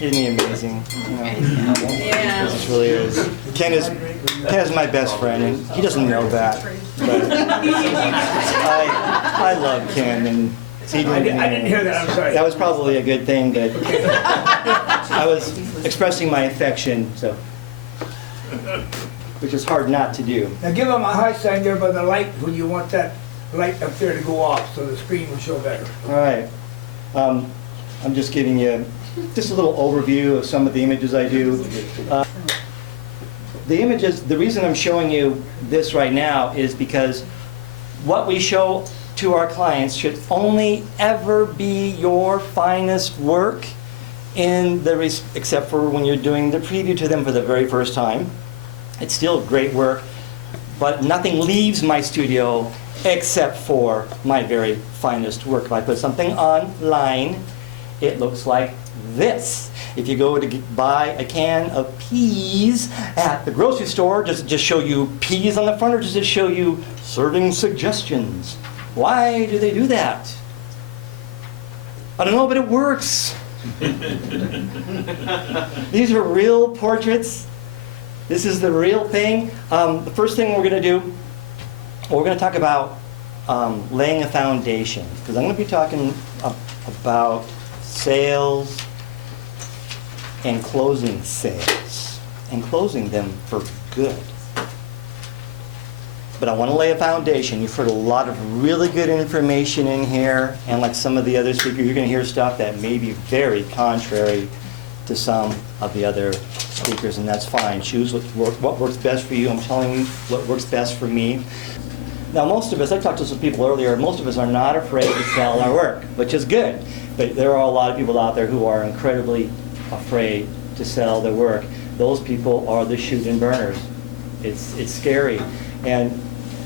Isn't he amazing? You know, Yeah. this really is. Ken is my best friend, and he doesn't know that. But I love Ken, and he I didn't hear that, I'm sorry. That was probably a good thing, but I was expressing my affection, so, which is hard not to do. Now give them a high sign there by the light when you want that light up there to go off so the screen will show better. All right. I'm just giving you just a little overview of some of the images I do. The images, the reason I'm showing you this right now is because what we show to our clients should only ever be your finest work, except for when you're doing the preview to them for the very first time. It's still great work, but nothing leaves my studio except for my very finest work. If I put something online, it looks like this. If you go to buy a can of peas at the grocery store, does it just show you peas on the front, or does it show you serving suggestions? Why do they do that? I don't know, but it works. These are real portraits. This is the real thing. The first thing we're going to do, we're going to talk about laying a foundation, because I'm going to be talking about sales and closing sales and closing them for good. But I want to lay a foundation. You've heard a lot of really good information in here, and like some of the other speakers, you're going to hear stuff that may be very contrary to some of the other speakers, and that's fine. Choose what works best for you. I'm telling you what works best for me. Now, most of us, I talked to some people earlier, most of us are not afraid to sell our work, which is good. But there are a lot of people out there who are incredibly afraid to sell their work. Those people are the shooting burners. It's scary. And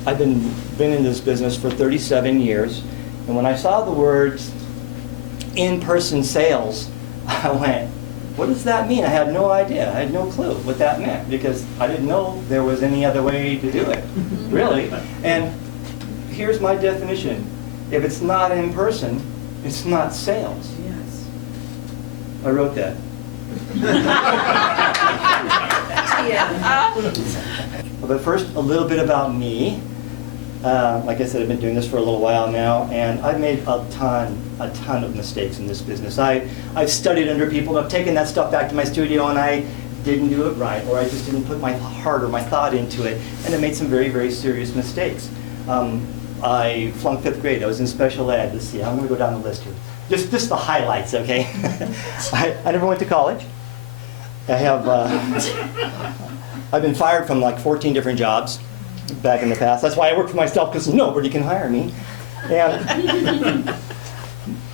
I've been in this business for 37 years, and when I saw the words in-person sales, I went, what does that mean? I had no idea. I had no clue what that meant, because I didn't know there was any other way to do it, really. And here's my definition. If it's not in person, it's not sales. Yes. I wrote that. Yeah. But first, a little bit about me. Like I said, I've been doing this for a little while now, and I've made a ton of mistakes in this business. I've studied under people, and I've taken that stuff back to my studio, and I didn't do it right, or I just didn't put my heart or my thought into it, and I made some very, very serious mistakes. I flunked 5th grade. I was in special ed. Let's see, I'm going to go down the list here. Just the highlights, okay? I never went to college. I have, I've been fired from like 14 different jobs back in the past. That's why I work for myself, because nobody can hire me.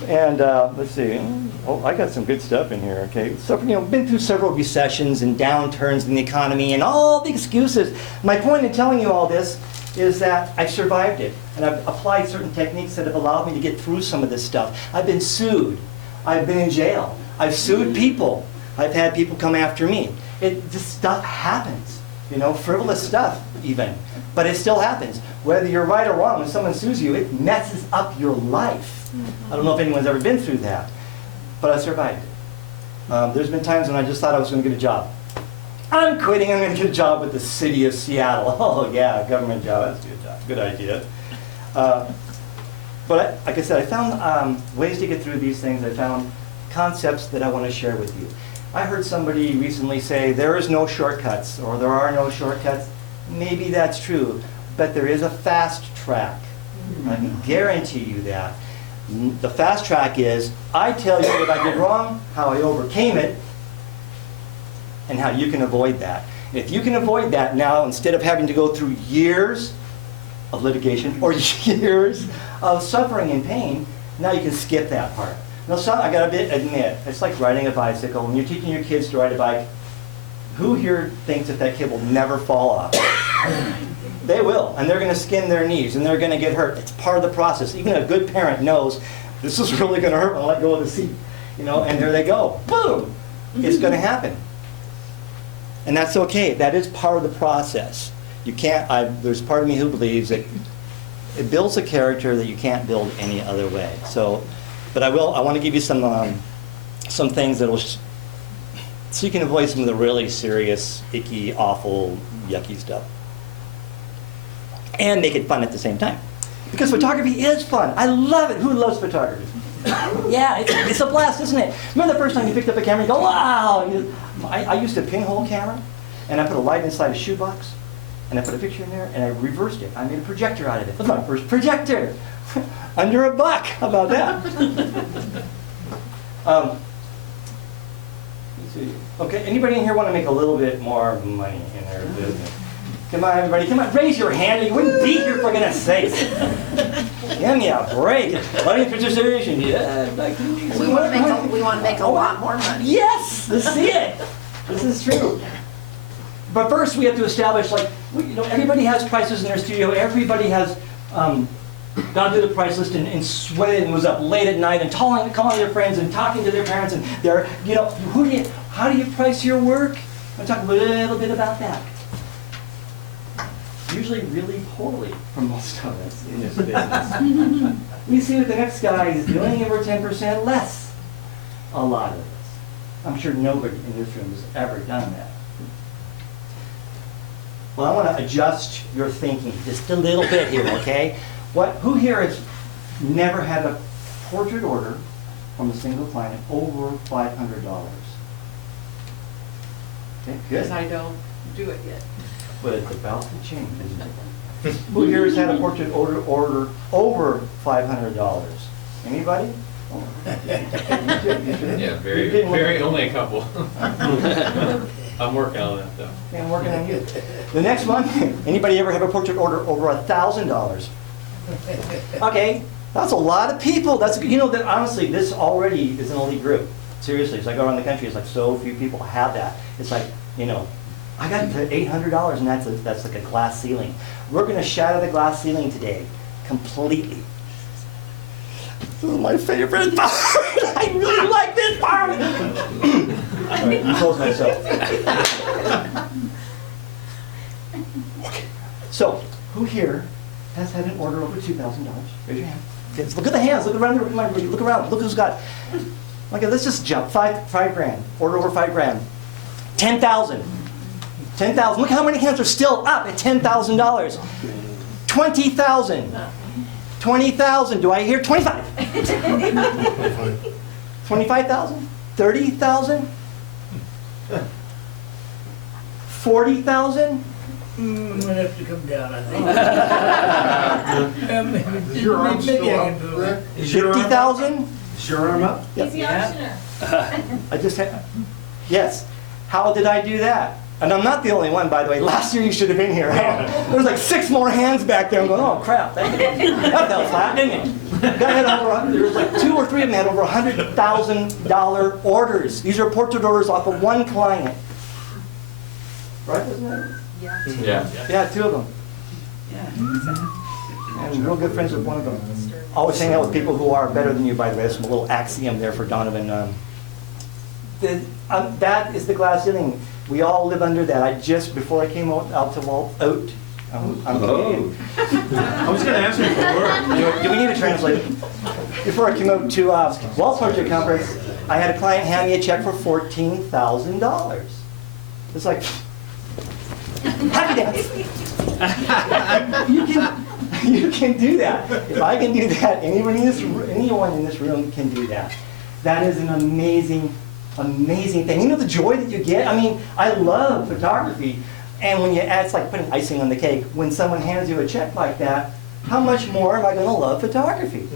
And let's see. Oh, I got some good stuff in here. Okay, so been through several recessions and downturns in the economy and all the excuses. My point in telling you all this is that I've survived it, and I've applied certain techniques that have allowed me to get through some of this stuff. I've been sued. I've been in jail. I've sued people. I've had people come after me. This stuff happens. Frivolous stuff even. But it still happens. Whether you're right or wrong, when someone sues you, it messes up your life. I don't know if anyone's ever been through that, but I survived it. There's been times when I just thought I was going to get a job. I'm quitting, I'm going to get a job with the city of Seattle. Oh yeah, a government job, that's a good job, good idea. But like I said, I found ways to get through these things. I found concepts that I want to share with you. I heard somebody recently say, there is no shortcuts, or there are no shortcuts. Maybe that's true, but there is a fast track. I can guarantee you that. The fast track is, I tell you what I did wrong, how I overcame it, and how you can avoid that. And if you can avoid that now, instead of having to go through years of litigation or years of suffering and pain, now you can skip that part. Now, I gotta admit, it's like riding a bicycle. When you're teaching your kids to ride a bike, who here thinks that kid will never fall off? They will, and they're going to skin their knees, and they're going to get hurt. It's part of the process. Even a good parent knows this is really going to hurt when I let go of the seat, and there they go. Boom! It's going to happen. And that's okay. That is part of the process. You can't, there's part of me who believes that it builds a character that you can't build any other way. So, but I want to give you some things that will So you can avoid some of the really serious, icky, awful, yucky stuff. And make it fun at the same time. Because photography is fun. I love it. Who loves photography? Yeah, it's a blast, isn't it? Remember the first time you picked up a camera, you go, wow! I used a pinhole camera, and I put a light inside a shoebox, and I put a picture in there, and I reversed it. I made a projector out of it. It was my first projector. Under $1. How about that? Let's see. Okay, anybody in here want to make a little bit more money in their business? Come on, everybody, come on, raise your hand, or you wouldn't be here for goodness sakes. Give me a break. Money participation, yeah. We want to make a lot more money. Yes, let's see it. This is true. But first, we have to establish, like, everybody has prices in their studio. Everybody has gone through the price list and sweated and was up late at night and calling their friends and talking to their parents and they're, how do you price your work? I'll talk a little bit about that. Usually really poorly for most of us in this business. We see what the next guy is doing, and we're 10% less. A lot of us. I'm sure nobody in this room has ever done that. Well, I want to adjust your thinking just a little bit here, okay? Who here has never had a portrait order from a single client over $500? Okay, good. Because I don't do it yet. But it's about to change, isn't it? Who here has had a portrait order over $500? Anybody? Oh. Yeah, very only a couple. I'm working on that though. Yeah, I'm working on you. The next one, anybody ever have a portrait order over $1,000? Okay, that's a lot of people. That's, that honestly, this already is an elite group. Seriously, as I go around the country, it's like so few people have that. It's like, I got to $800 and that's like a glass ceiling. We're going to shatter the glass ceiling today, completely. This is my favorite part. I really like this part. All right, close myself. Okay. So, who here has had an order over $2,000? Raise your hand. Okay, look at the hands. Look around. Look around. Look who's got. Okay, let's just jump. $5 grand. Order over $5 grand. 10,000. 10,000. Look how many hands are still up at $10,000. 20,000. 20,000. Do I hear 25? 25,000? 30,000? 40,000? I'm gonna have to come down, I think. Is your arm Maybe still I up, can do it. Rick? Is your arm up? 50,000? Is your arm up? Yep. He's the auctioneer. I just had, yes. How did I do that? And I'm not the only one, by the way. Last year you should have been here. There was like 6 more hands back there. I'm going, oh crap, that fell flat, didn't it? Guy had over, there was like 2 or 3 of them had over $100,000 orders. These are portrait orders off of one client. Right, isn't it? Yeah. Yeah. Yeah, 2 of them. Yeah. And real good friends with one of them. Always hang out with people who are better than you, by the way. That's a little axiom there for Donovan. That is the glass ceiling. We all live under that. Before I came out to I'm Canadian. I was gonna ask you for work. Do we need a translator? Before I came out to Wall Portrait Conference, I had a client hand me a check for $14,000. It's like, happy dance. You can do that. If I can do that, anyone in this room can do that. That is an amazing thing. You know the joy that you get? I mean, I love photography. And when it's like putting icing on the cake. When someone hands you a check like that, how much more am I going to love photography?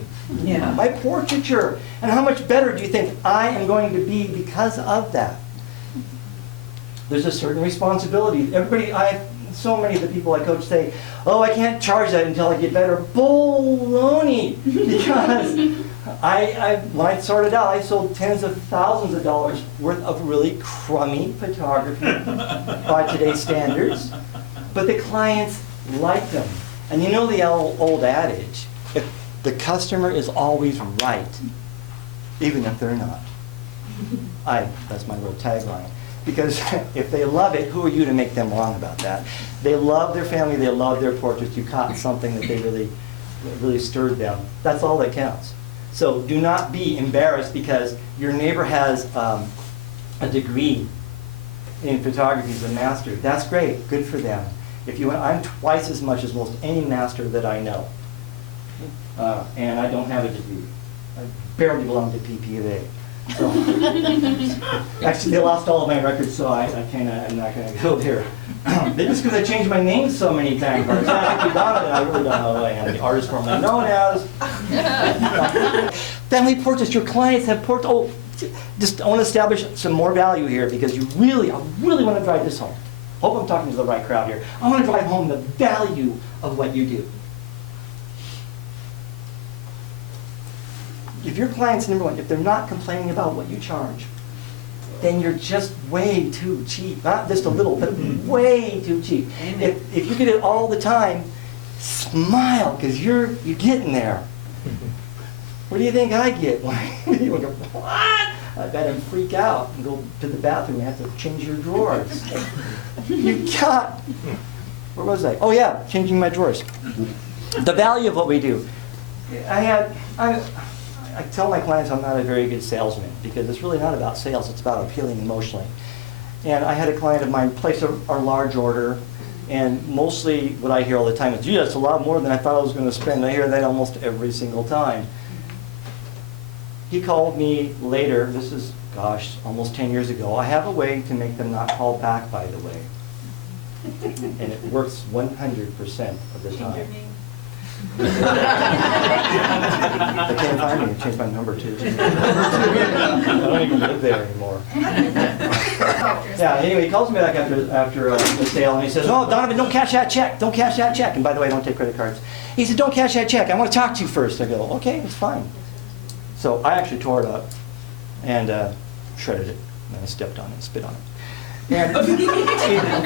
Yeah. My portraiture. And how much better do you think I am going to be because of that? There's a certain responsibility. So many of the people I coach say, oh, I can't charge that until I get better. Baloney! Because when I started out, I sold tens of thousands of dollars worth of really crummy photography by today's standards. But the clients liked them. And you know the old adage, if the customer is always right, even if they're not. That's my little tagline. Because if they love it, who are you to make them wrong about that? They love their family, they love their portraits. You caught something that they really stirred them. That's all that counts. So do not be embarrassed because your neighbor has a degree in photography is a master. That's great, good for them. If you want, I'm twice as much as most any master that I know. And I don't have a degree. I barely belong to PPA. So, actually, they lost all of my records, so I'm not going to go there. They just because I changed my name so many times. I really don't know who I am. The artist formerly known as. Family portraits. Your clients have portraits. Oh, just I want to establish some more value here because I really want to drive this home. Hope I'm talking to the right crowd here. I want to drive home the value of what you do. If your clients, number one, if they're not complaining about what you charge, then you're just way too cheap. Not just a little, but way too cheap. If you get it all the time, smile, because you're getting there. What do you think I get? You go, what? I bet him freak out and go to the bathroom and have to change your drawers. You got, where was I? Oh yeah, changing my drawers. The value of what we do. I tell my clients I'm not a very good salesman because it's really not about sales, it's about appealing emotionally. And I had a client of mine place our large order, and mostly what I hear all the time is, gee, that's a lot more than I thought I was going to spend. I hear that almost every single time. He called me later, this is, gosh, almost 10 years ago. I have a way to make them not call back, by the way. And it works 100% of the time. They can't find me. I changed my number too. I don't even live there anymore. Yeah. Anyway, he calls me back after the sale, and he says, "Oh, Donovan, don't cash that check. Don't cash that check." And by the way, I don't take credit cards. He said, "Don't cash that check. I want to talk to you first." I go, "Okay, it's fine." So I actually tore it up and shredded it, and I stepped on it, and spit on it. And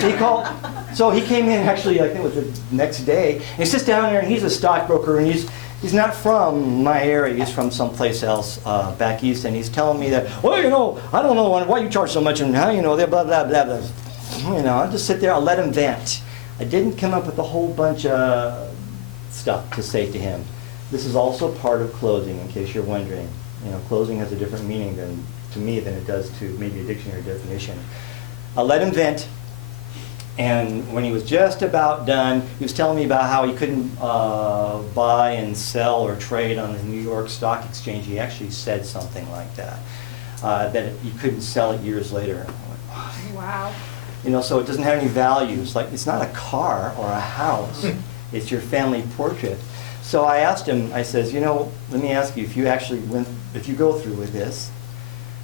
he called, so he came in actually, I think it was the next day, and he sits down there and he's a stockbroker and he's not from my area, he's from someplace else back east, and he's telling me that, well, you know, I don't know why you charge so much and how, you know, blah, blah, blah, blah. You know, I'll just sit there, I'll let him vent. I didn't come up with a whole bunch of stuff to say to him. This is also part of closing, in case you're wondering. You know, closing has a different meaning to me than it does to maybe a dictionary definition. I let him vent, and when he was just about done, he was telling me about how he couldn't buy and sell or trade on the New York Stock Exchange. He actually said something like that, that you couldn't sell it years later. Wow. You know, so it doesn't have any value. It's like, it's not a car or a house. It's your family portrait. So I asked him, I says, you know, let me ask you, if you go through with this,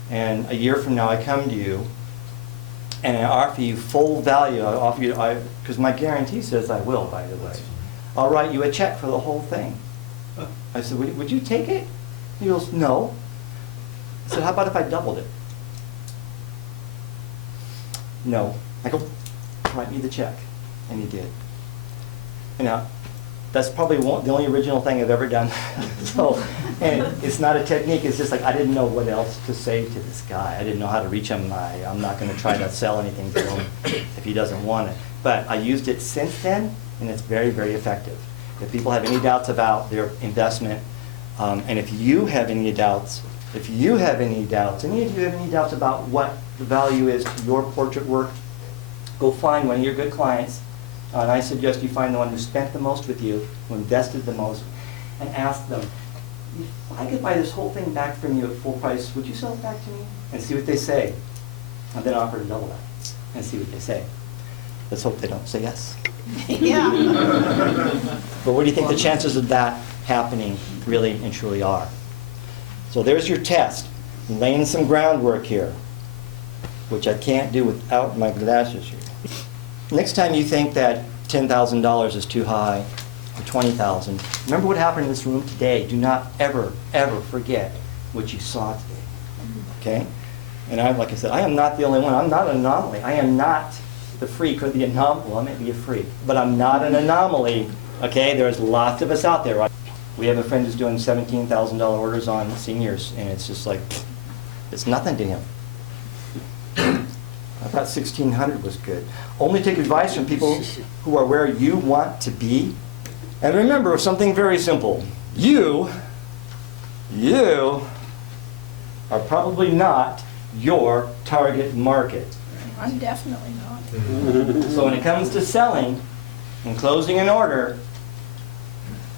and a year from now I come to you, and I offer you full value, I offer you, because my guarantee says I will, by the way. I'll write you a check for the whole thing. I said, would you take it? He goes, no. I said, how about if I doubled it? No. I go, write me the check. And he did. You know, that's probably the only original thing I've ever done. So, and it's not a technique, it's just like I didn't know what else to say to this guy. I didn't know how to reach him. I'm not going to try to sell anything to him if he doesn't want it. But I used it since then, and it's very, very effective. If people have any doubts about their investment, and if you have any doubts, any of you have any doubts about what the value is to your portrait work, go find one of your good clients. And I suggest you find the one who spent the most with you, who invested the most, and ask them, if I could buy this whole thing back from you at full price, would you sell it back to me? And see what they say. And then offer to double that and see what they say. Let's hope they don't say yes. Yeah. But what do you think the chances of that happening really and truly are? So there's your test. I'm laying some groundwork here, which I can't do without my glasses here. Next time you think that $10,000 is too high, or $20,000, remember what happened in this room today. Do not ever, ever forget what you saw today, okay? And like I said, I am not the only one. I'm not an anomaly. I am not the freak or the anomaly. Well, I may be a freak, but I'm not an anomaly, okay? There's lots of us out there. Right? We have a friend who's doing $17,000 orders on seniors, and it's just like, it's nothing to him. I thought 1,600 was good. Only take advice from people who are where you want to be. And remember something very simple. You are probably not your target market. I'm definitely not. So when it comes to selling and closing an order,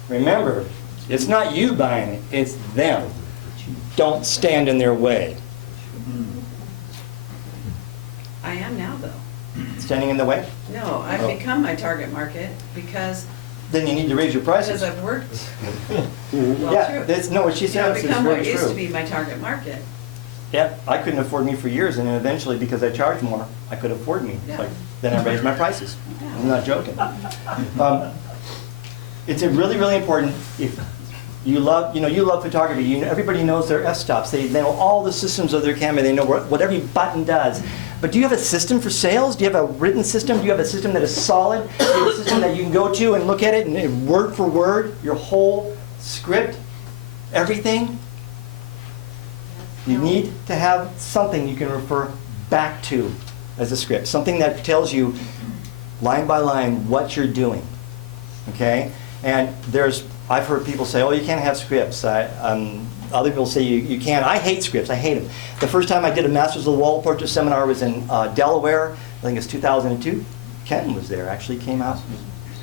remember, it's not you buying it, it's them. Don't stand in their way. I am now, though. Standing in the way? No, I've Oh. become my target market because Then you need to raise your prices. I've worked. Yeah, true. that's, no, what she You know, I've says is become very what used to true. be my target market. Yeah, I couldn't afford me for years, and then eventually, because I charged more, I could afford me. Yeah. Like, then I raised my prices. I'm not joking. It's a really, really important, if you love, you love photography, everybody knows their f-stops. They know all the systems of their camera. They know what every button does. But do you have a system for sales? Do you have a written system? Do you have a system that is solid? Do you have a system that you can go to and look at it and word for word, your whole script, everything? You need to have something you can refer back to as a script, something that tells you line by line what you're doing, okay? And I've heard people say, oh, you can't have scripts. Other people say you can. I hate scripts. I hate them. The first time I did a Masters of the Wall Portrait seminar was in Delaware. I think it's 2002. Ken was there, actually came out,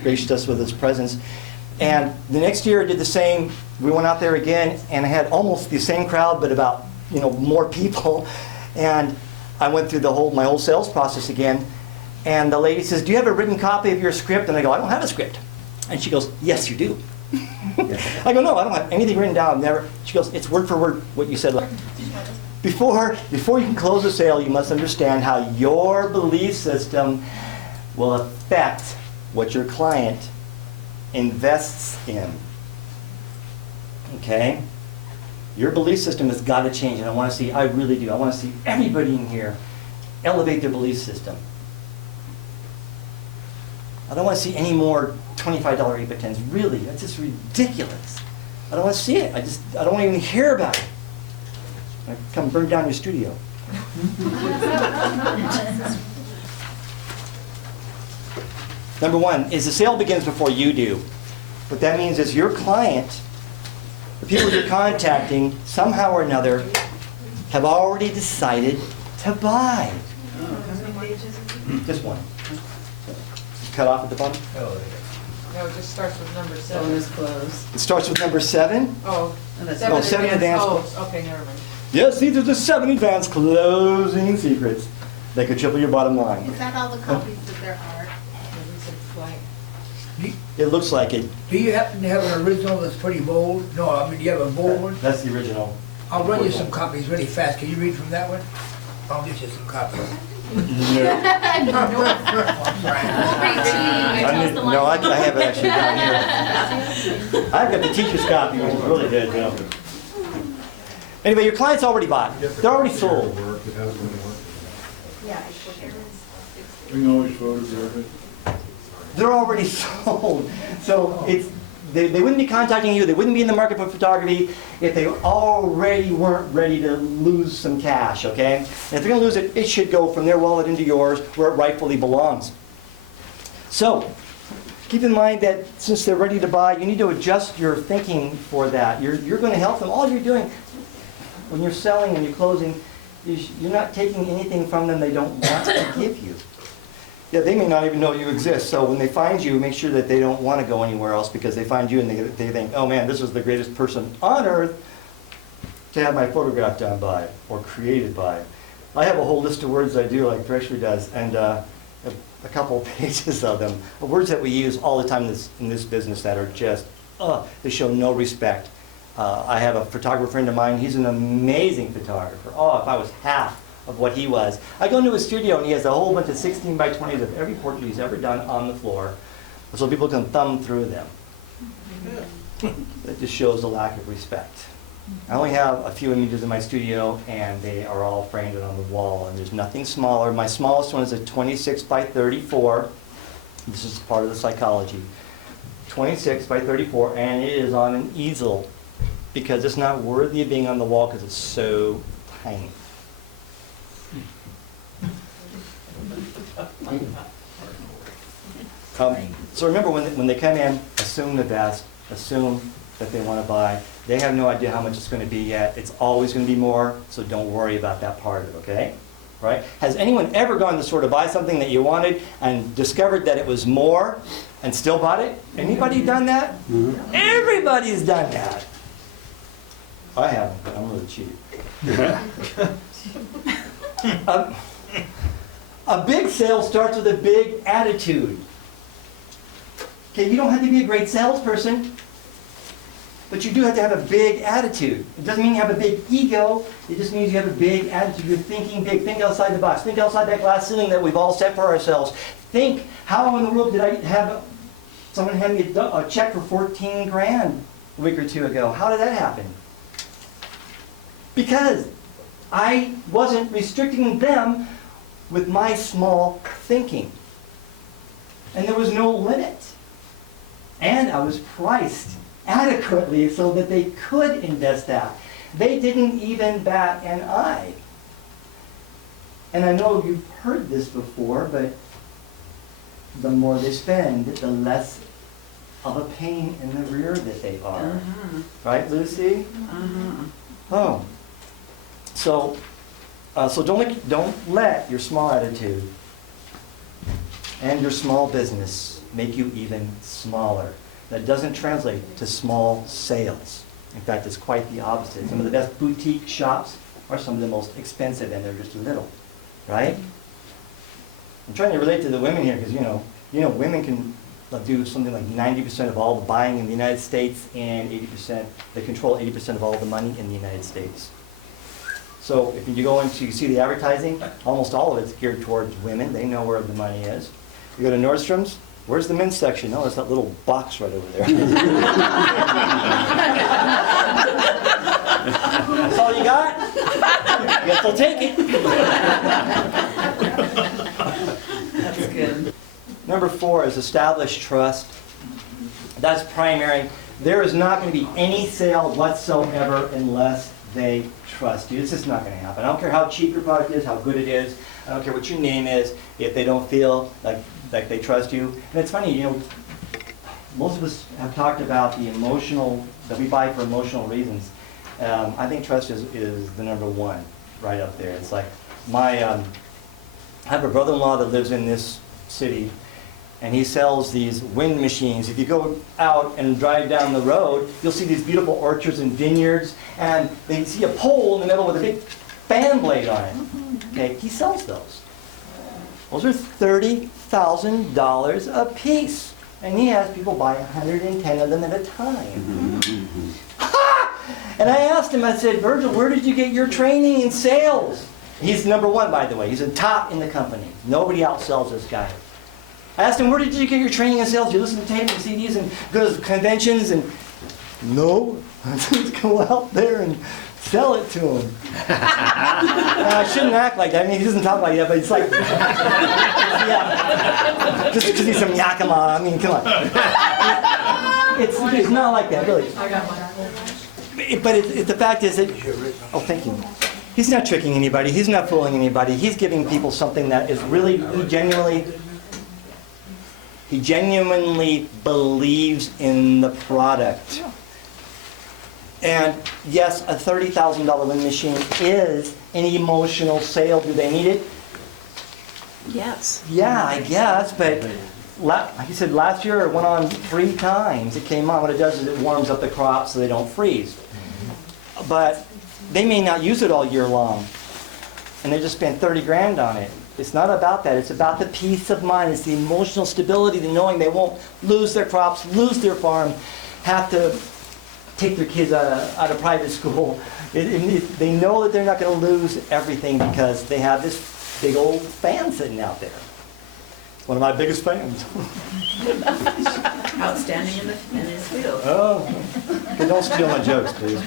graced us with his presence. And the next year I did the same. We went out there again, and I had almost the same crowd, but about more people. And I went through my whole sales process again. And the lady says, do you have a written copy of your script? And I go, I don't have a script. And she goes, yes, you do. I go, no, I don't have anything written down. Never. She goes, it's word for word what you said. Before you can close a sale, you must understand how your belief system will affect what your client invests in. Okay? Your belief system has got to change, and I really do. I want to see everybody in here elevate their belief system. I don't want to see any more $25 8x10s. Really, that's just ridiculous. I don't want to see it. I don't want to even hear about it. I come burn down your studio. Number one is the sale begins before you do. What that means is your client, the people you're contacting, somehow or another, have already decided to buy. Oh, how many pages is it? Just one. Cut off at the bottom? No, it just starts with number seven. Bonus close. It starts with number 7. Oh, And that's Oh, seven advanced. Oh, okay, never mind. Yes, these are the 7 advanced closing secrets that could triple your bottom line. Is that all the copies that there are? It's a blank. It looks like it. Do you happen to have an original that's pretty bold? No, I mean, do you have a bold one? That's the original. I'll run you some copies really fast. Can you read from that one? I'll get you some copies. No, I have it actually down here. I've got the teacher's copy, which is really good. Anyway, your client's already bought. They're already sold. We can always photograph it. They're already sold. So they wouldn't be contacting you, they wouldn't be in the market for photography if they already weren't ready to lose some cash, okay? And if they're gonna lose it, it should go from their wallet into yours where it rightfully belongs. So, keep in mind that since they're ready to buy, you need to adjust your thinking for that. You're gonna help them. All you're doing when you're selling and you're closing is you're not taking anything from them they don't want to give you. Yeah, they may not even know you exist, so when they find you, make sure that they don't want to go anywhere else because they find you and they think, oh man, this is the greatest person on earth to have my photograph done by or created by. I have a whole list of words I do, like Treasury does, and a couple pages of them, words that we use all the time in this business that are just, they show no respect. I have a photographer friend of mine, he's an amazing photographer. Oh, if I was half of what he was. I go into his studio and he has a whole bunch of 16 by 20s of every portrait he's ever done on the floor so people can thumb through them. That just shows a lack of respect. I only have a few images in my studio and they are all framed on the wall and there's nothing smaller. My smallest one is a 26 by 34. This is part of the psychology. 26 by 34 and it is on an easel because it's not worthy of being on the wall because it's so tiny. So remember, when they come in, assume the best, assume that they want to buy. They have no idea how much it's going to be yet. It's always going to be more, so don't worry about that part of it, okay? right? Has anyone ever gone to the store to buy something that you wanted and discovered that it was more and still bought it? Anybody done that? Everybody's done that. I haven't, but I'm really cheap. A big sale starts with a big attitude. Okay, you don't have to be a great salesperson, but you do have to have a big attitude. It doesn't mean you have a big ego, it just means you have a big attitude. You're thinking big, think outside the box, think outside that glass ceiling that we've all set for ourselves. Think, how in the world did I have someone hand me a check for 14 grand a week or two ago? How did that happen? Because I wasn't restricting them with my small thinking. And there was no limit. And I was priced adequately so that they could invest that. They didn't even bat an eye. And I know you've heard this before, but the more they spend, the less of a pain in the rear that they are. Right, Lucy? Oh. So don't let your small attitude and your small business make you even smaller. That doesn't translate to small sales. In fact, it's quite the opposite. Some of the best boutique shops are some of the most expensive, and they're just little, right? I'm trying to relate to the women here because, you know, women can do something like 90% of all the buying in the United States, and 80%, they control 80% of all the money in the United States. So if you go into, you see the advertising, almost all of it's geared towards women. They know where the money is. You go to Nordstrom's, where's the men's section? Oh, it's that little box right over there. That's all you got? Guess I'll take it. That's good. Number 4 is establish trust. That's primary. There is not going to be any sale whatsoever unless they trust you. It's just not going to happen. I don't care how cheap your product is, how good it is. I don't care what your name is. If they don't feel like they trust you. And it's funny, you know, most of us have talked about the emotional, that we buy for emotional reasons. I think trust is the number 1 right up there. It's like I have a brother-in-law that lives in this city, and he sells these wind machines. If you go out and drive down the road, you'll see these beautiful orchards and vineyards, and they see a pole in the middle with a big fan blade on it. Okay, he sells those. Those are $30,000 a piece, and he has people buy 110 of them at a time. And I asked him, I said, Virgil, where did you get your training in sales? He's number 1, by the way. He's the top in the company. Nobody outsells this guy. I asked him, where did you get your training in sales? You listen to tapes and CDs and go to conventions? And no, I just go out there and sell it to him. I shouldn't act like that. I mean, he doesn't talk like that, but it's like, yeah. Just because he's from Yakima, I mean, come on. It's not like that, really. I got one. But the fact is that, oh, thank you. He's not tricking anybody. He's not fooling anybody. He's giving people something that is really, he genuinely believes in the product. And yes, a $30,000 wind machine is an emotional sale. Do they need it? Yes. Yeah, I guess, but like you said, last year it went on 3 times. It came on. What it does is it warms up the crops so they don't freeze. But they may not use it all year long, and they just spent 30 grand on it. It's not about that. It's about the peace of mind. It's the emotional stability, the knowing they won't lose their crops, lose their farm, have to take their kids out of private school. They know that they're not going to lose everything because they have this big old fan sitting out there. One of my biggest fans. Outstanding in his field. Oh, okay, don't steal my jokes, please. You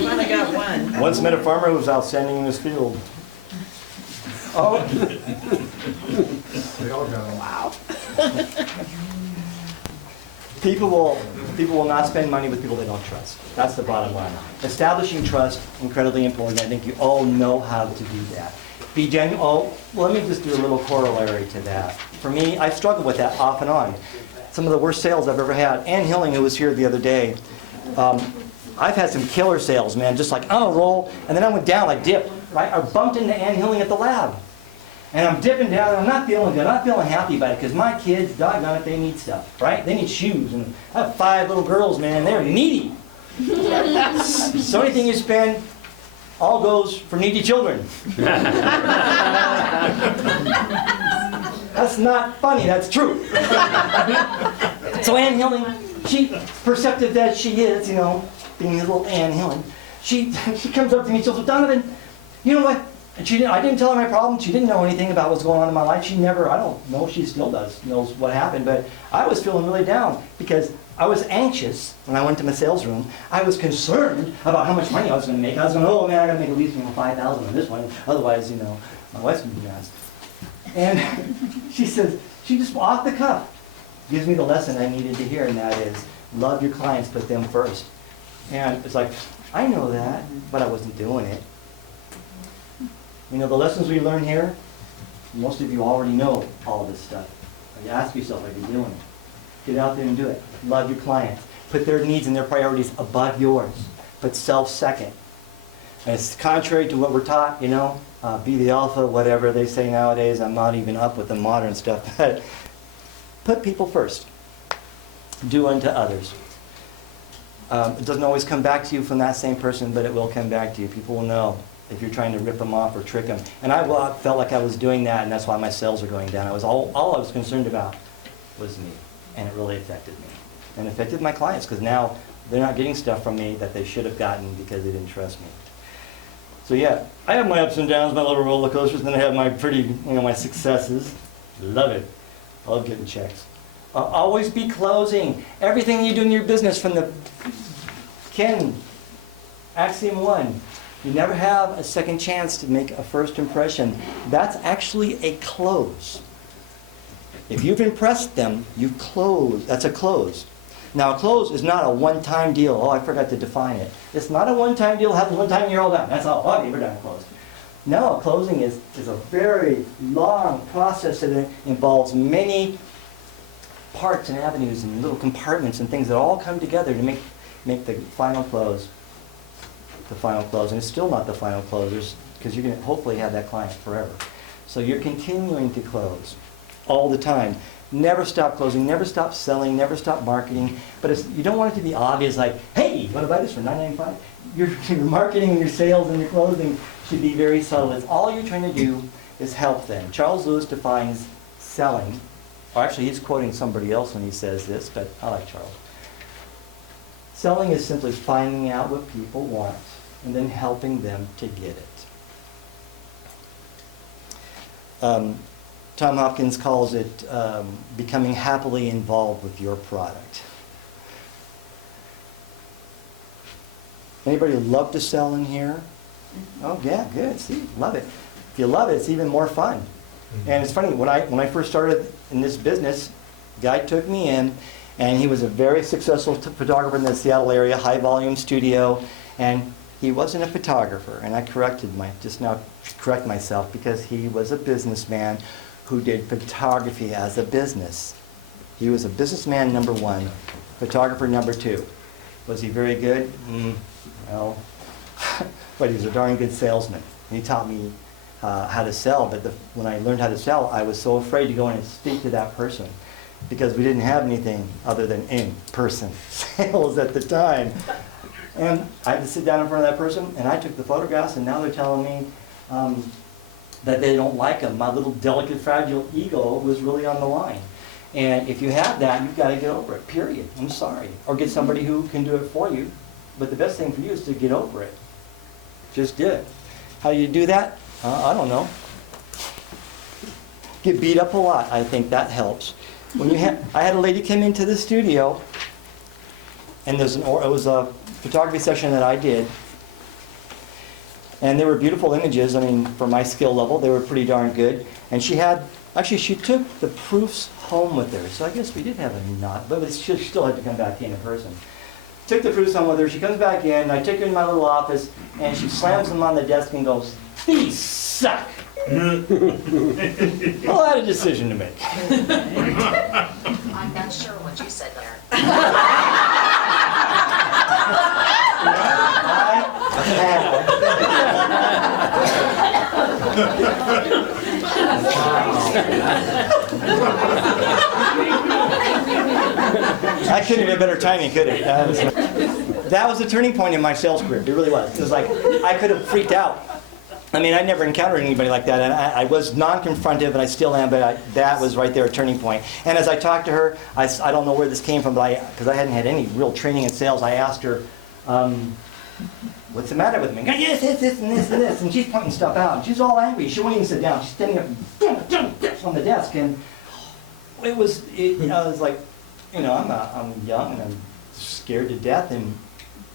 finally got one. Once met a farmer who was outstanding in his field. Oh. Wow. People will not spend money with people they don't trust. That's the bottom line. Establishing trust, incredibly important. I think you all know how to do that. Be genuine. Oh, well, let me just do a little corollary to that. For me, I've struggled with that off and on. Some of the worst sales I've ever had. Ann Hilling, who was here the other day, I've had some killer sales, man, just like on a roll, and then I went down, I dipped. right? I bumped into Ann Hilling at the lab. And I'm dipping down, and I'm not feeling good. I'm not feeling happy about it, because my kids, doggone it, they need stuff, right? They need shoes. And I have 5 little girls, man, they're needy. So anything you spend, all goes for needy children. That's not funny, that's true. So Ann Hilling, she, perceptive as she is, you know, being a little Ann Hilling, she comes up to me and says, well, Donovan, you know what? And I didn't tell her my problem. She didn't know anything about what's going on in my life. She never, I don't know if she still knows what happened, but I was feeling really down because I was anxious when I went to my sales room. I was concerned about how much money I was going to make. I was going, oh man, I got to make at least $5,000 on this one. Otherwise, my wife's going to be mad. And she says, she just off the cuff gives me the lesson I needed to hear, and that is, love your clients, put them first. And it's like, I know that, but I wasn't doing it. The lessons we learn here, most of you already know all this stuff. You ask yourself, are you doing it? Get out there and do it. Love your clients. Put their needs and their priorities above yours. Put self second. And it's contrary to what we're taught, be the alpha, whatever they say nowadays. I'm not even up with the modern stuff, but put people first. Do unto others. It doesn't always come back to you from that same person, but it will come back to you. People will know if you're trying to rip them off or trick them. And I felt like I was doing that, and that's why my sales are going down. All I was concerned about was me, and it really affected me. And it affected my clients, because now they're not getting stuff from me that they should have gotten because they didn't trust me. So yeah, I have my ups and downs, my little roller coasters, and then I have my my successes. Love it. I love getting checks. Always be closing. Everything you do in your business, from the Axiom 1, you never have a second chance to make a first impression. That's actually a close. If you've impressed them, you close. That's a close. Now, a close is not a one-time deal. Oh, I forgot to define it. It's not a one-time deal. It happens one time and you're all done. That's all. Okay, we're done. Closed. No, closing is a very long process that involves many parts and avenues and little compartments and things that all come together to make the final close. The final close, and it's still not the final close, because you're going to hopefully have that client forever. So you're continuing to close all the time. Never stop closing, never stop selling, never stop marketing. But you don't want it to be obvious, like, hey, you want to buy this for $9.95? Your marketing and your sales and your closing should be very subtle. It's all you're trying to do is help them. Charles Lewis defines selling, or actually he's quoting somebody else when he says this, but I like Charles. Selling is simply finding out what people want and then helping them to get it. Tom Hopkins calls it becoming happily involved with your product. Anybody love to sell in here? Oh yeah, good. See, love it. If you love it, it's even more fun. And it's funny, when I first started in this business, a guy took me in, and he was a very successful photographer in the Seattle area, high volume studio, and he wasn't a photographer. And I just now correct myself, because he was a businessman who did photography as a business. He was a businessman number 1, photographer number 2. Was he very good? No. But he was a darn good salesman. He taught me how to sell, but when I learned how to sell, I was so afraid to go in and speak to that person, because we didn't have anything other than in-person sales at the time. And I had to sit down in front of that person, and I took the photographs, and now they're telling me that they don't like them. My little delicate, fragile ego was really on the line. And if you have that, you've got to get over it, period. I'm sorry. Or get somebody who can do it for you. But the best thing for you is to get over it. Just do it. How do you do that? I don't know. Get beat up a lot. I think that helps. I had a lady come into the studio, and it was a photography session that I did, and they were beautiful images. I mean, for my skill level, they were pretty darn good. And she took the proofs home with her. So I guess we did have a knot, but she still had to come back in person. Took the proofs home with her. She comes back in. I take her in my little office, and she slams them on the desk and goes, "These suck." Well, I had a decision to make. I'm not sure what you said there. I couldn't have been better timing, could it? That was the turning point in my sales career. It really was. It was like, I could have freaked out. I mean, I never encountered anybody like that, and I was non-confrontive, and I still am, but that was right there a turning point. And as I talked to her, I don't know where this came from, but because I hadn't had any real training in sales, I asked her, what's the matter with me? Yes, this, and this, and this. And she's pointing stuff out. And she's all angry. She won't even sit down. She's standing up on the desk. And I was like, you know, I'm young and I'm scared to death. And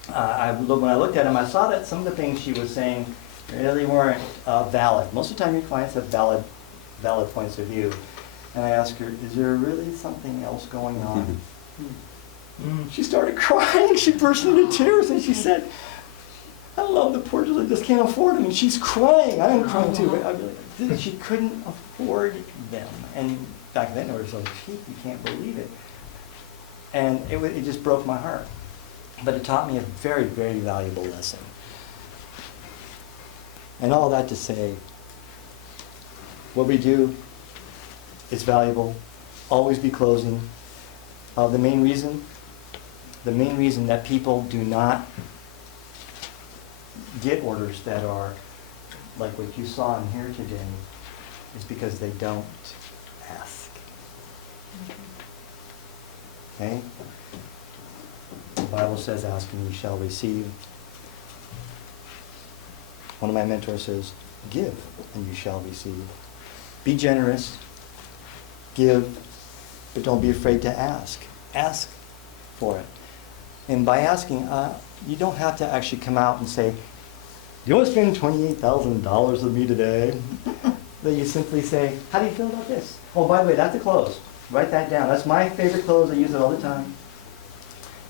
when I looked at him, I saw that some of the things she was saying really weren't valid. Most of the time your clients have valid points of view. And I asked her, is there really something else going on? She started crying. She burst into tears and she said, I love the portraits, I just can't afford them. And she's crying. I'm crying too. But she couldn't afford them. And back then they were so cheap, you can't believe it. And it just broke my heart. But it taught me a very, very valuable lesson. And all that to say, what we do is valuable. Always be closing. The main reason that people do not get orders that are like what you saw in here today is because they don't ask. Okay? The Bible says, ask and you shall receive. One of my mentors says, give and you shall receive. Be generous, give, but don't be afraid to ask. Ask for it. And by asking, you don't have to actually come out and say, do you want to spend $28,000 with me today? Then you simply say, how do you feel about this? Oh, by the way, that's a close. Write that down. That's my favorite close. I use it all the time.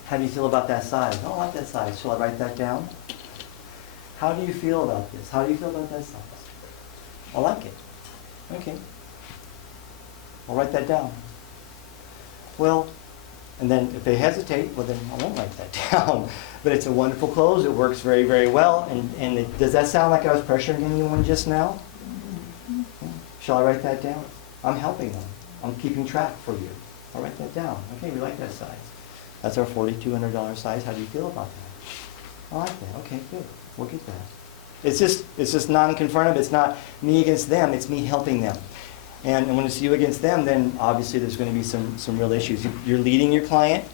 How do you feel about that size? I don't like that size. Shall I write that down? How do you feel about this? How do you feel about that size? I like it. Okay. I'll write that down. Well, and then if they hesitate, well then I won't write that down. But it's a wonderful close. It works very, very well. And does that sound like I was pressuring anyone just now? Yeah. Shall I write that down? I'm helping them. I'm keeping track for you. I'll write that down. Okay, we like that size. That's our $4,200 size. How do you feel about that? I like that. Okay, good. We'll get that. It's just non-confrontive. It's not me against them. It's me helping them. And when it's you against them, then obviously there's going to be some real issues. You're leading your client.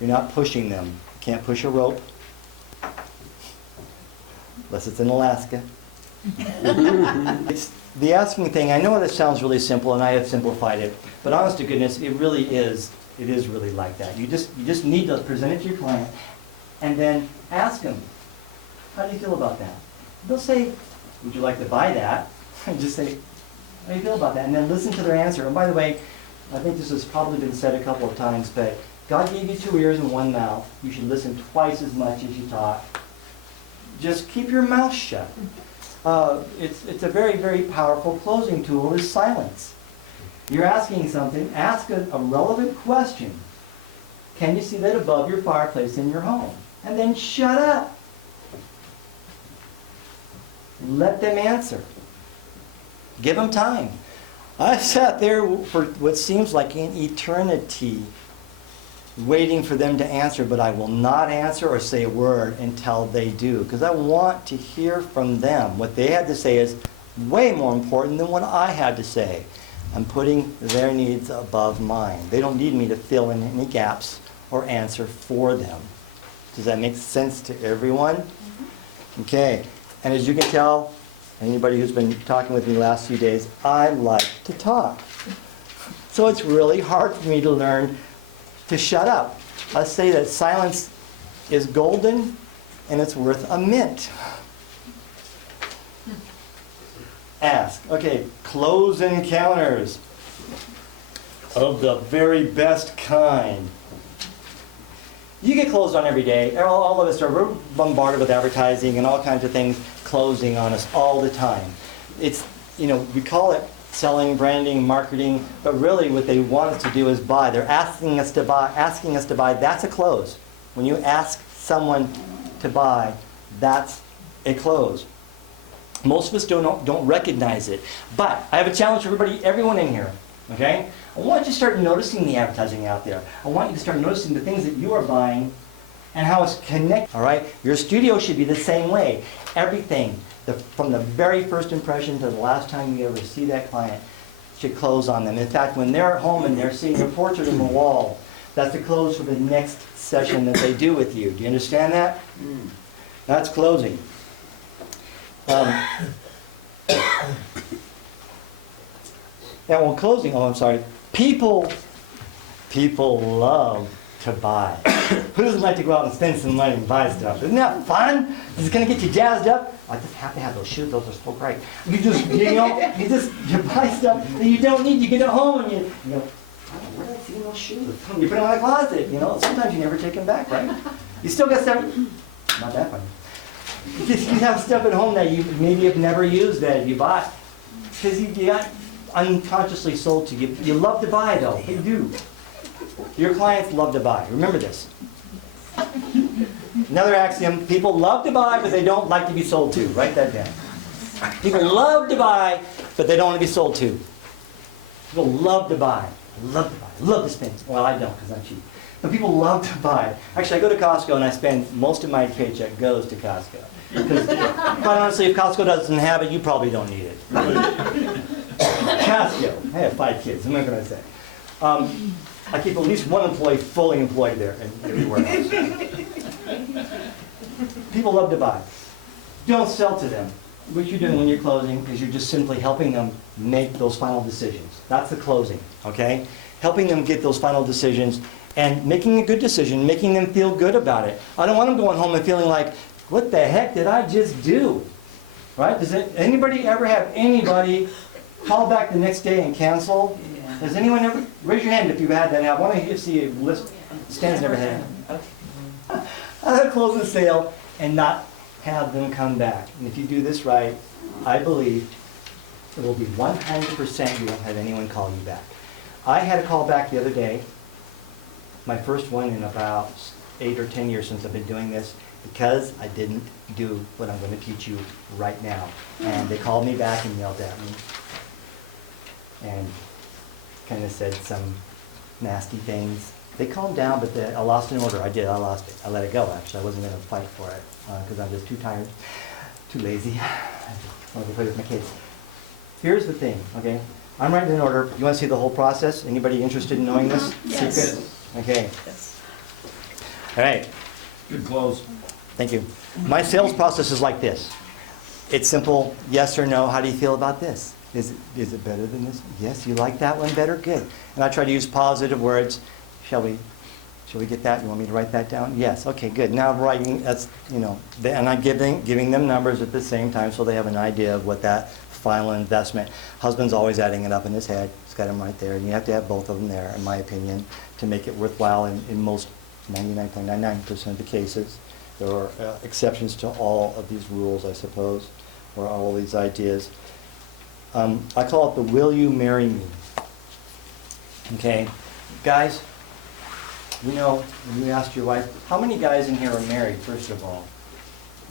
You're not pushing them. You can't push a rope. Unless it's in Alaska. It's the asking thing. I know that sounds really simple, and I have simplified it. But honest to goodness, it really is. It is really like that. You just need to present it to your client, and then ask them, how do you feel about that? They'll say, would you like to buy that? And just say, how do you feel about that? And then listen to their answer. And by the way, I think this has probably been said a couple of times, but God gave you 2 ears and 1 mouth. You should listen twice as much as you talk. Just keep your mouth shut. It's a very, very powerful closing tool is silence. You're asking something, ask a relevant question. Can you see that above your fireplace in your home? And then shut up. Let them answer. Give them time. I sat there for what seems like an eternity waiting for them to answer, but I will not answer or say a word until they do, because I want to hear from them. What they had to say is way more important than what I had to say. I'm putting their needs above mine. They don't need me to fill in any gaps or answer for them. Does that make sense to everyone? Okay. And as you can tell, anybody who's been talking with me the last few days, I like to talk. So it's really hard for me to learn to shut up. I say that silence is golden and it's worth a mint. Ask. Okay, close encounters of the very best kind. You get closed on every day. All of us are bombarded with advertising and all kinds of things closing on us all the time. It's, we call it selling, branding, marketing, but really what they want us to do is buy. They're asking us to buy. That's a close. When you ask someone to buy, that's a close. Most of us don't recognize it. But I have a challenge for everyone in here. okay? I want you to start noticing the advertising out there. I want you to start noticing the things that you are buying and how it's connected, all right? Your studio should be the same way. Everything, from the very first impression to the last time you ever see that client, should close on them. In fact, when they're at home and they're seeing your portrait on the wall, that's the close for the next session that they do with you. Do you understand that? That's closing. Now, when closing, I'm sorry, people love to buy. Who doesn't like to go out and spend some money and buy stuff? Isn't that fun? Is it going to get you jazzed up? I just have to have those shoes. Those are so great. You buy stuff that you don't need. You get it home and you go, where did I see those shoes? You put them in the closet. Sometimes you never take them back, right? You still got stuff. Not that funny. You have stuff at home that you maybe have never used that you bought because you got unconsciously sold to you. You love to buy though. You do. Your clients love to buy. Remember this. Another axiom, people love to buy, but they don't like to be sold to. Write that down. People love to buy, but they don't want to be sold to. People love to buy. Love to buy. Love to spend. Well, I don't because I'm cheap. But people love to buy. Actually, I go to Costco and I spend most of my paycheck goes to Costco. Because quite honestly, if Costco doesn't have it, you probably don't need it. Costco. I have 5 kids. I'm not going to say. I keep at least one employee fully employed there and everywhere else. People love to buy. Don't sell to them. What you're doing when you're closing is you're just simply helping them make those final decisions. That's the closing, okay? Helping them get those final decisions and making a good decision, making them feel good about it. I don't want them going home and feeling like, what the heck did I just do? Right? Does anybody ever have anybody call back the next day and cancel? Has anyone ever? Raise your hand if you've had that. Now, I want to see a list. Stan's never had it. I'll close the sale and not have them come back. And if you do this right, I believe it will be 100% you won't have anyone call you back. I had a call back the other day, my first one in about 8 or 10 years since I've been doing this, because I didn't do what I'm going to teach you right now. And they called me back and yelled at me and kind of said some nasty things. They calmed down, but I lost an order. I did. I lost it. I let it go, actually. I wasn't going to fight for it because I'm just too tired, too lazy. I want to play with my kids. Here's the thing, okay? I'm writing an order. You want to see the whole process? Anybody interested in knowing this? Yes. Secret? Okay. Yes. All right. Good close. Thank you. My sales process is like this. It's simple, yes or no. How do you feel about this? Is it better than this? Yes, you like that one better? Good. And I try to use positive words. Shall we get that? You want me to write that down? Yes. Okay, good. Now I'm writing, that's, and I'm giving them numbers at the same time so they have an idea of what that final investment. Husband's always adding it up in his head. He's got them right there. And you have to have both of them there, in my opinion, to make it worthwhile in most 99.99% of the cases. There are exceptions to all of these rules, I suppose, or all these ideas. I call it the will you marry me. Okay, guys, when you asked your wife, how many guys in here are married, first of all?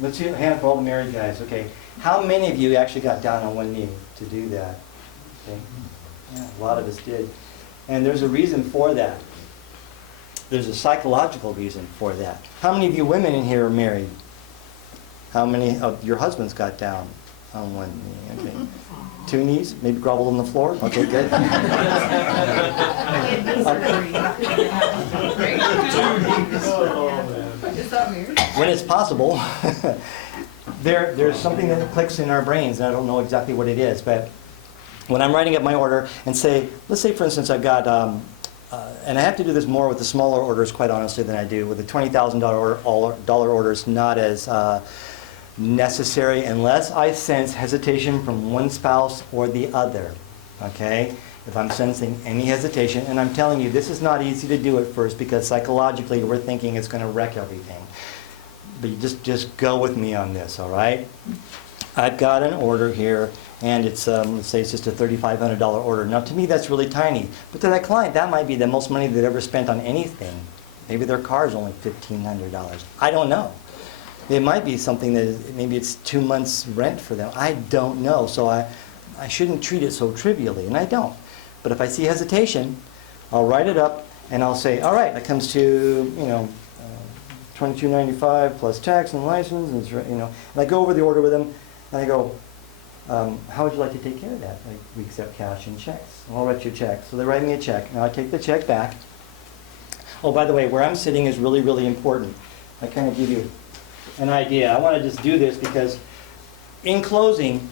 Let's see a hand for all the married guys, okay. How many of you actually got down on one knee to do that? Okay, yeah, a lot of us did. And there's a reason for that. There's a psychological reason for that. How many of you women in here are married? How many of your husbands got down on one knee? Okay. 2 knees? Maybe grovel on the floor? Okay, good. When it's possible, there's something that clicks in our brains, and I don't know exactly what it is, but when I'm writing up my order and let's say for instance I've got, and I have to do this more with the smaller orders, quite honestly, than I do with the $20,000 orders, not as necessary unless I sense hesitation from one spouse or the other, okay? If I'm sensing any hesitation, and I'm telling you, this is not easy to do at first because psychologically we're thinking it's going to wreck everything. But you just go with me on this, all right? I've got an order here, and it's, let's say it's just a $3,500 order. Now, to me, that's really tiny. But to that client, that might be the most money they've ever spent on anything. Maybe their car is only $1,500. I don't know. It might be something that maybe it's 2 months' rent for them. I don't know. So I shouldn't treat it so trivially, and I don't. But if I see hesitation, I'll write it up and I'll say, all right, that comes to, $22.95 plus tax and license, and and I go over the order with them, and I go, how would you like to take care of that? Like, we accept cash and checks. I'll write you a check. So they write me a check. Now I take the check back. Oh, by the way, where I'm sitting is really, really important. I kind of give you an idea. I want to just do this because in closing,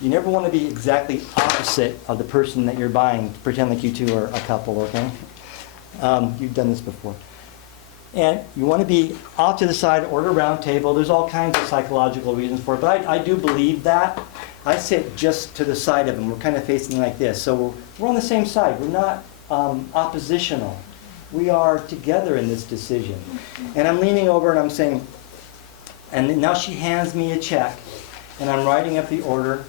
you never want to be exactly opposite of the person that you're buying. Pretend like you two are a couple, okay? You've done this before. And you want to be off to the side, order round table. There's all kinds of psychological reasons for it, but I do believe that. I sit just to the side of them. We're kind of facing like this. So we're on the same side. We're not oppositional. We are together in this decision. And I'm leaning over and I'm saying, and now she hands me a check, and I'm writing up the order,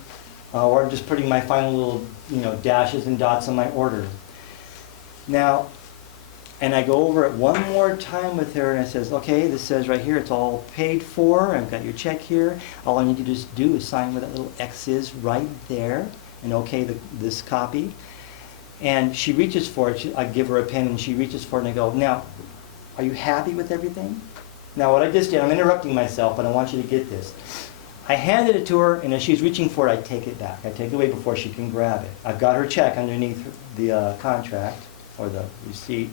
or I'm just putting my final little dashes and dots on my order. Now, and I go over it one more time with her, and I says, okay, this says right here, it's all paid for. I've got your check here. All I need you to just do is sign where that little X is right there, and okay this copy. And she reaches for it. I give her a pen, and she reaches for it, and I go, now, are you happy with everything? Now, what I just did, I'm interrupting myself, but I want you to get this. I handed it to her, and as she's reaching for it, I take it back. I take it away before she can grab it. I've got her check underneath the contract, or the receipt.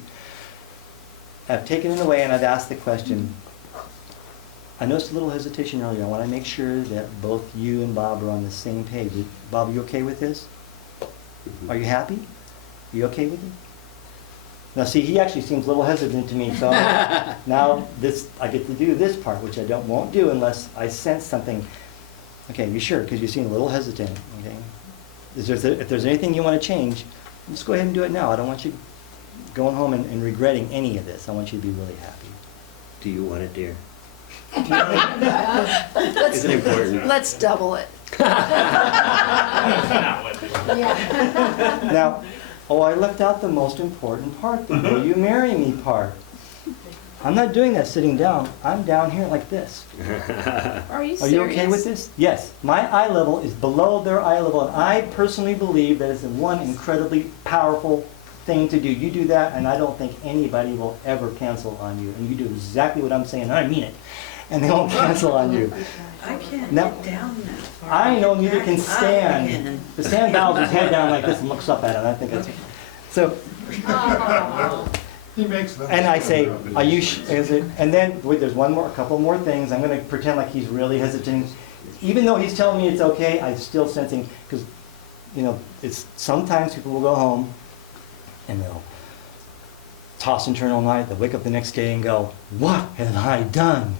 I've taken it away and I've asked the question. I noticed a little hesitation earlier. I want to make sure that both you and Bob are on the same page. Bob, are you okay with this? Are you happy? Are you okay with it? Now see, he actually seems a little hesitant to me, so now I get to do this part, which I won't do unless I sense something. Okay, you sure? Because you seem a little hesitant. Okay. If there's anything you want to change, just go ahead and do it now. I don't want you going home and regretting any of this. I want you to be really happy. Do you want it, dear? Let's- Is it important? Let's double it. Now, I left out the most important part, the will you marry me part. I'm not doing that sitting down. I'm down here like this. Are you serious? Are you okay with this? Yes. My eye level is below their eye level, and I personally believe that is one incredibly powerful thing to do. You do that, and I don't think anybody will ever cancel on you. And you do exactly what I'm saying, and I mean it. And they won't cancel on you. I can't Now, get down that far. I know neither can Back up stand. again. The stand bows his head down like this and looks up at it. I think that's so. He makes them. And I say, are you? Is it? And then wait, there's a couple more things. I'm going to pretend like he's really hesitant, even though he's telling me it's okay. I'm still sensing because, it's sometimes people will go home, and they'll toss and turn all night. They'll wake up the next day and go, "What have I done?"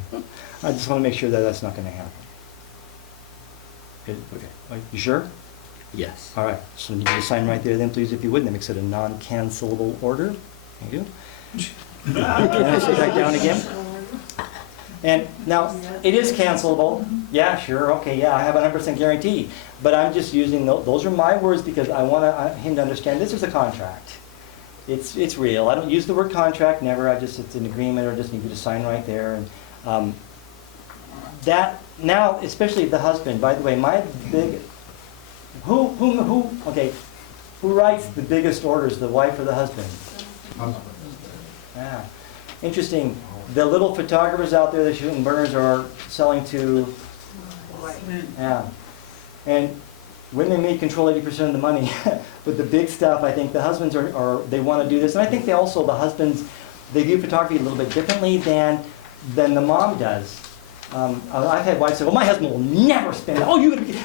I just want to make sure that that's not going to happen. Okay. Are you sure? Yes. All right. So you need to sign right there, then, please, if you would. That makes it a non-cancelable order. Thank you. Can I sit back down again? And now, it is cancelable. Yeah, sure, okay, yeah, I have a 100% guarantee. But I'm just using, those are my words because I want him to understand this is a contract. It's real. I don't use the word contract, never. It's an agreement, or just need you to sign right there. And that, now, especially the husband, by the way, my big, who writes the biggest orders, the wife or the husband? Yeah, interesting. The little photographers out there that shooting burners are selling to, yeah. And women may control 80% of the money, but the big stuff, I think the husbands they want to do this. And I think the husbands, they view photography a little bit differently than the mom does. I've had wives say, well, my husband will never spend it.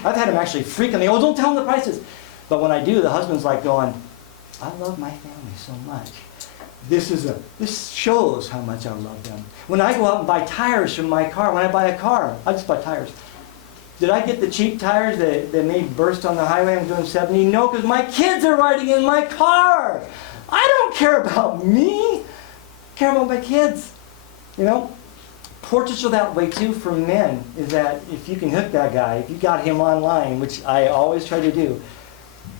I've had him actually freak on me. Oh, don't tell him the prices. But when I do, the husband's like going, I love my family so much. This shows how much I love them. When I go out and buy tires from my car, when I buy a car, I just buy tires. Did I get the cheap tires that may burst on the highway? I'm doing 70? No, because my kids are riding in my car. I don't care about me. I care about my kids. Portraits are that way too for men, is that if you can hook that guy, if you got him online, which I always try to do,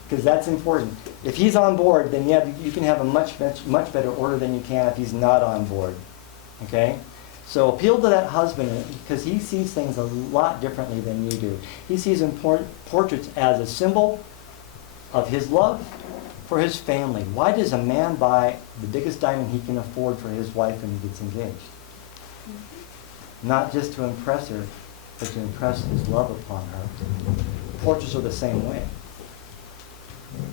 because that's important. If he's on board, then yeah, you can have a much better order than you can if he's not on board. Okay? So appeal to that husband, because he sees things a lot differently than you do. He sees portraits as a symbol of his love for his family. Why does a man buy the biggest diamond he can afford for his wife when he gets engaged? Not just to impress her, but to impress his love upon her. Portraits are the same way.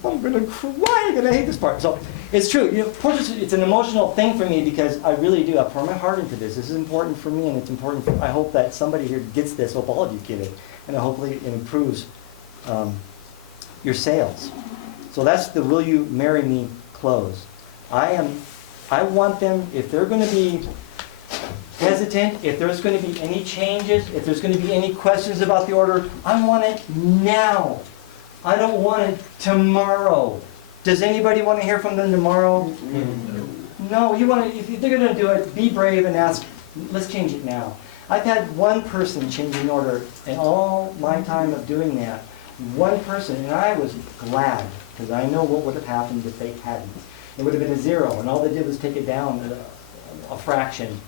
I'm gonna cry, I'm gonna hate this part. So it's true, portraits, it's an emotional thing for me because I really do. I pour my heart into this. This is important for me, and it's important I hope that somebody here gets this. I hope all of you get it. And hopefully it improves your sales. So that's the will you marry me close. I want them, if they're gonna be hesitant, if there's going to be any changes, if there's going to be any questions about the order, I want it now. I don't want it tomorrow. Does anybody want to hear from them tomorrow? No, you want to, if they're going to do it, be brave and ask, let's change it now. I've had one person change an order in all my time of doing that. One person, and I was glad, because I know what would have happened if they hadn't. It would have been a 0, and all they did was take it down a fraction.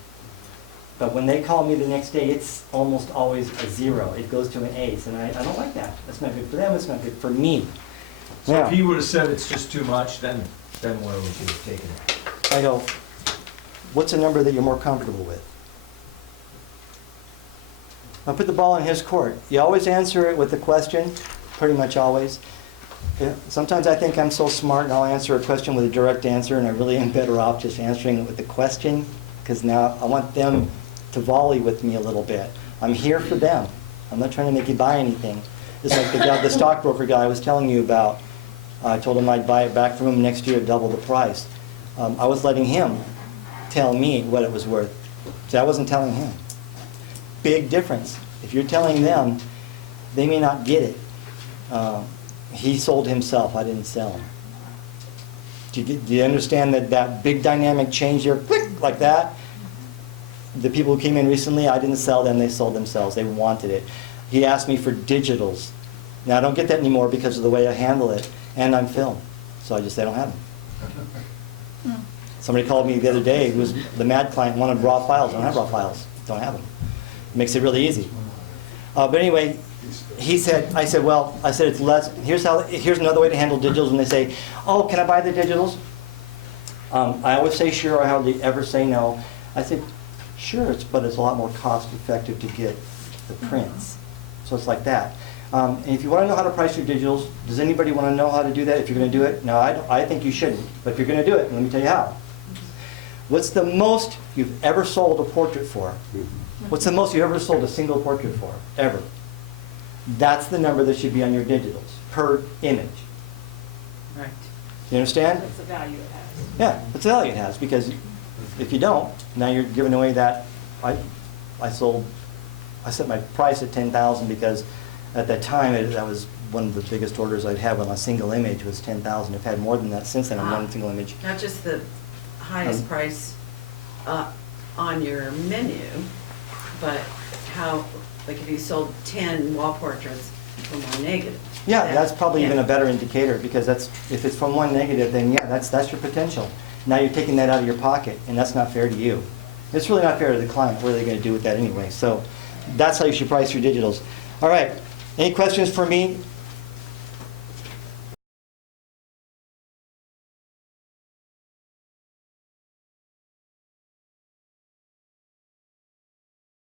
But when they call me the next day, it's almost always a 0. It goes to an ace, and I don't like that. That's not good for them, it's not good for me. So Now, if he would have said it's just too much, then where would you have taken it? I go, what's a number that you're more comfortable with? I'll put the ball in his court. You always answer it with a question, pretty much always. Yeah, sometimes I think I'm so smart and I'll answer a question with a direct answer, and I really am better off just answering it with a question, because now I want them to volley with me a little bit. I'm here for them. I'm not trying to make you buy anything. It's like the stockbroker guy I was telling you about. I told him I'd buy it back from him next year at double the price. I was letting him tell me what it was worth. See, I wasn't telling him. Big difference. If you're telling them, they may not get it. He sold himself, I didn't sell him. Do you understand that big dynamic change here, click, like that? The people who came in recently, I didn't sell them, they sold themselves. They wanted it. He asked me for digitals. Now, I don't get that anymore because of the way I handle it, and I'm film. So I just say I don't have them. Somebody called me the other day who was the mad client, wanted raw files. I don't have raw files. Don't have them. It makes it really easy. But anyway, I said it's less. Here's another way to handle digitals when they say, oh, can I buy the digitals? I always say sure, I hardly ever say no. I say, sure, but it's a lot more cost effective to get the prints. So it's like that. And if you want to know how to price your digitals, does anybody want to know how to do that if you're going to do it? No, I think you shouldn't. But if you're going to do it, let me tell you how. What's the most you've ever sold a portrait for? What's the most you've ever sold a single portrait for, ever? That's the number that should be on your digitals, per image. Right. You understand? That's the value it has. Yeah, that's the value it has, because if you don't, now you're giving away that. I set my price at $10,000 because at that time that was one of the biggest orders I'd have on a single image was $10,000. I've had more than that since then on one single image. Not just the highest price on your menu, but how, like if you sold 10 wall portraits from one negative. Yeah, that's probably yeah. even a better indicator, because if it's from one negative, then yeah, that's your potential. Now you're taking that out of your pocket, and that's not fair to you. It's really not fair to the client. What are they going to do with that anyway? So that's how you should price your digitals. All right, any questions for me?